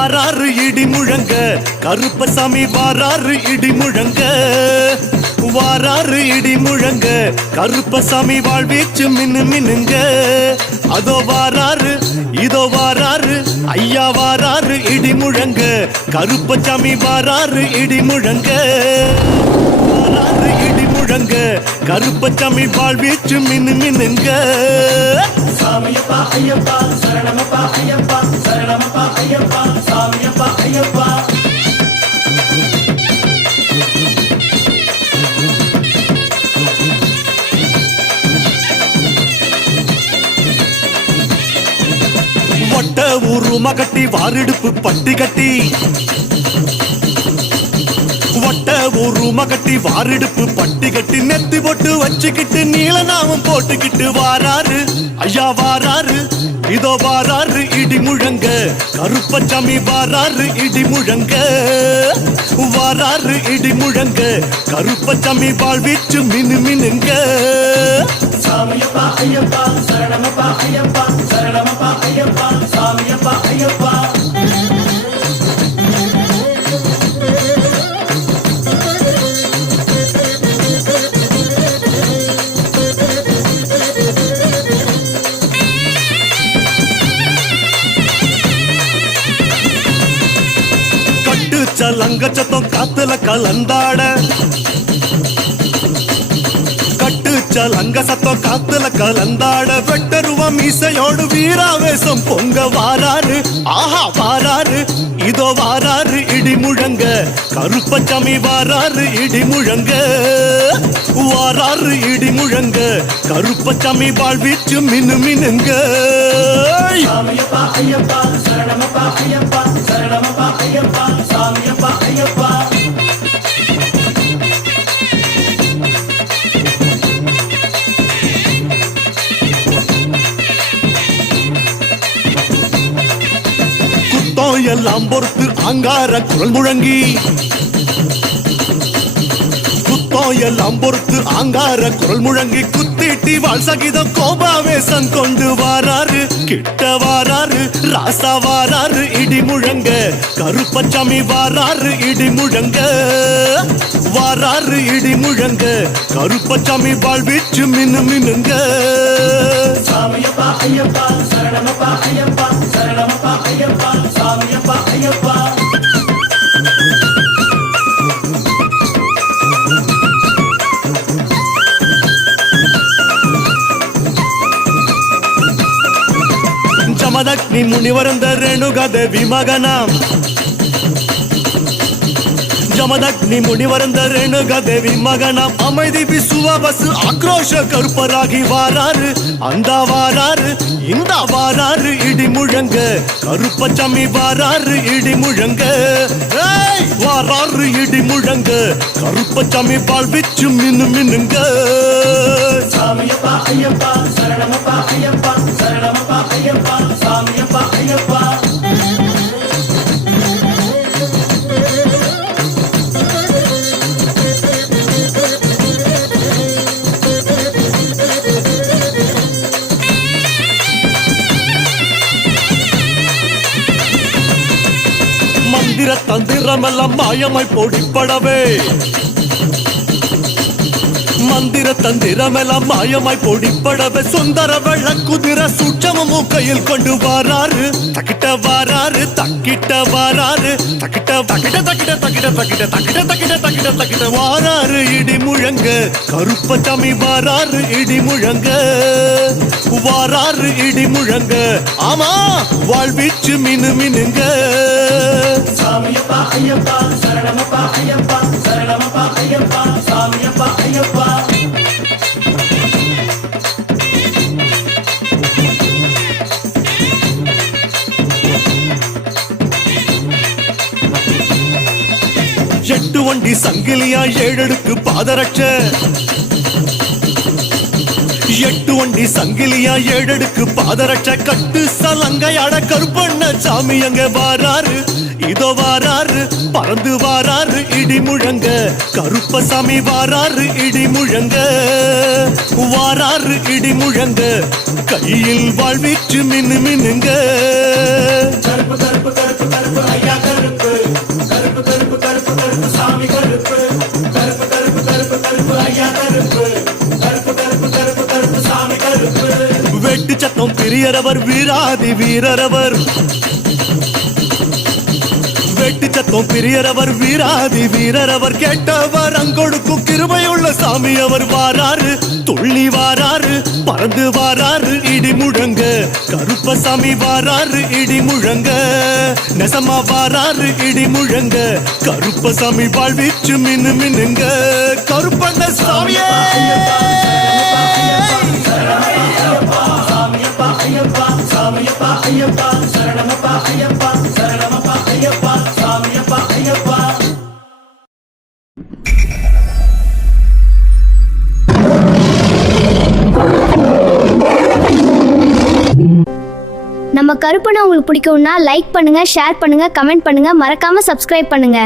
வாராறு இடி முழங்க கருப்பசாமி வாராறு இடி முழங்க வாராறு இடி முழங்க கருப்பசாமி வாழ்வீச்சு மின்னு மின்னுங்க அதோ வாராறு இதோ வாராறு ஐயா வாராறு இடி முழங்க கருப்பசாமி வாராறு இடி முழங்க வாராறு இடி முழங்க கருப்பசாமி வாழ்வீச்சு மின்னு மின்னுங்க சாமியப்பா ஐயப்பா சரணமப்பா ஐயப்பா சரணமப்பா ஐயப்பா சாமியப்பா ஐயப்பா வட்ட உருமா கட்டி வாரிடுப்பு பட்டி கட்டி வட்ட உருமா கட்டி வாரிடுப்பு பட்டி கட்டி நெத்தி போட்டு வச்சுக்கிட்டு நீலநாமம் போட்டுக்கிட்டு வாராரு ஐயா வாராரு இதோ வாராரு இடி முழங்க கருப்பசாமி வாராரு இடி முழங்க வாராரு இடி முழங்க கருப்பசாமி வாழ்வீச்சு மினு மினுங்க சாமியப்பா ஐயப்பா சரணமப்பா ஐயப்பா சரணமப்பா ஐயப்பா சாமியப்பா ஐயப்பா லங்க சத்தம் காத்துல கலந்தாட கட்டுச்ச லங்க சத்தம் காத்துல கலந்தாட வெட்டருவம் இசையோடு வீராவேசம் பொங்க வாராரு ஆஹா வாராரு இதோ வாராரு இடி முழங்க கருப்பசாமி வாராரு இடி முழங்க வாராரு இடி முழங்க கருப்பசாமி வாழ்வீச்சு மினு மினுங்க சாமியப்பா ஐயப்பா சரணமப்பா ஐயப்பா சரணமப்பா ஐயப்பா சாமியப்பா ஐயப்பா குத்தம் எல்லாம் பொறுத்து அங்கார குரல் முழங்கி குத்தம் எல்லாம் பொறுத்து அங்கார குரல் முழங்கி குத்திட்டி வாழ் சகிதம் கோபாவேசம் கொண்டு வாராரு கிட்ட வாராரு ராசா வாராரு இடி முழங்க கருப்பசாமி வாராரு இடி முழங்க வாராரு இடி முழங்க கருப்பசாமி வாழ்வீச்சு மினு மினுங்க சாமியப்பா ஐயப்பா சரணமப்பா ஐயப்பா சரணமப்பா ஐயப்பா சாமியப்பா ஐயப்பா ಜಮದಗ್ನಿ ಮುನಿವರಂದ ರೇಣುಗಾದೇವಿ ಮಗನಾಂ ಜಮದಗ್ನಿ ಮುನಿವರಂದ ರೇಣುಗಾದೇವಿ ಮಗನಾಂ அமைதி விசுவ பஸ் ஆக்ரோஷ கருப்பராகி வாராரு அந்த வாராரு இந்த வாராரு இடி முழங்க கருப்பசாமி வாராரு இடி முழங்க வாராரு இடி முழங்க கருப்பசாமி வாழ்வீச்சு மினு மினுங்க சாமியப்பா ஐயப்பா சரணமப்பா ஐயப்பா சரணமப்பா ஐயப்பா சாமியப்பா ஐயப்பா மந்திர தந்திரமெல்லாம் மாயமாய் பொடிப்படவே மந்திர தந்திரமெல்லாம் மாயமாய் பொடிப்படவே சுந்தர வெள்ள குதிர சூட்சமும் கையில் கொண்டு வாராரு தக்கிட்ட வாராரு தக்கிட்ட வாராரு தக்கிட்ட தக்கிட்ட தக்கிட்ட தக்கிட்ட தக்கிட்ட தக்கிட்ட தக்கிட்ட தக்கிட்ட தக்கிட்ட வாராரு இடி முழங்க கருப்பசாமி வாராரு இடி முழங்க வாராரு இடி முழங்க ஆமா வாழ்வீச்சு மினு மினுங்க சாமியப்பா ஐயப்பா சரணமப்பா ஐயப்பா சரணமப்பா ஐயப்பா சாமியப்பா ஐயப்பா எட்டு வண்டி சங்கிலியா ஏழடுக்கு பாதரட்ச எட்டு வண்டி சங்கிலியா ஏழடுக்கு பாதரட்ச கட்டு சலங்கையாட கருப்பண்ண சாமி அங்க வாராரு இதோ வாராரு பறந்து வாராரு இடி முழங்க கருப்பசாமி வாராரு இடி முழங்க வாராரு இடி முழங்க கையில் வாழ்வீச்சு மினு மினுங்க கருப்பு கருப்பு கருப்பு கருப்பு சத்தம் பிரியரவர் வீராதி வீரரவர் வெட்டி சத்தம் பிரியரவர் வீராதி வீரரவர் கேட்டவர் அங்கொடுக்கும் கிருபையுள்ள சாமி அவர் வாராரு துள்ளி வாராரு பறந்து வாராரு இடி முழங்க கருப்பசாமி வாராரு இடி முழங்க நெசமா வாராரு இடி முழங்க கருப்பசாமி வாழ்வீச்சு மின்னு மின்னுங்க கருப்பண்ண சாமியே சாமியப்பா ஐயப்பா சாமியப்பா ஐயப்பா சரணமப்பா ஐயப்பா சரணமப்பா ஐயப்பா சாமியப்பா ஐயப்பா நம்ம கருப்பனை உங்களுக்கு பிடிக்கும்னா லைக் பண்ணுங்க, ஷேர் பண்ணுங்க, கமெண்ட் பண்ணுங்க, மறக்காம சப்ஸ்கிரைப் பண்ணுங்க.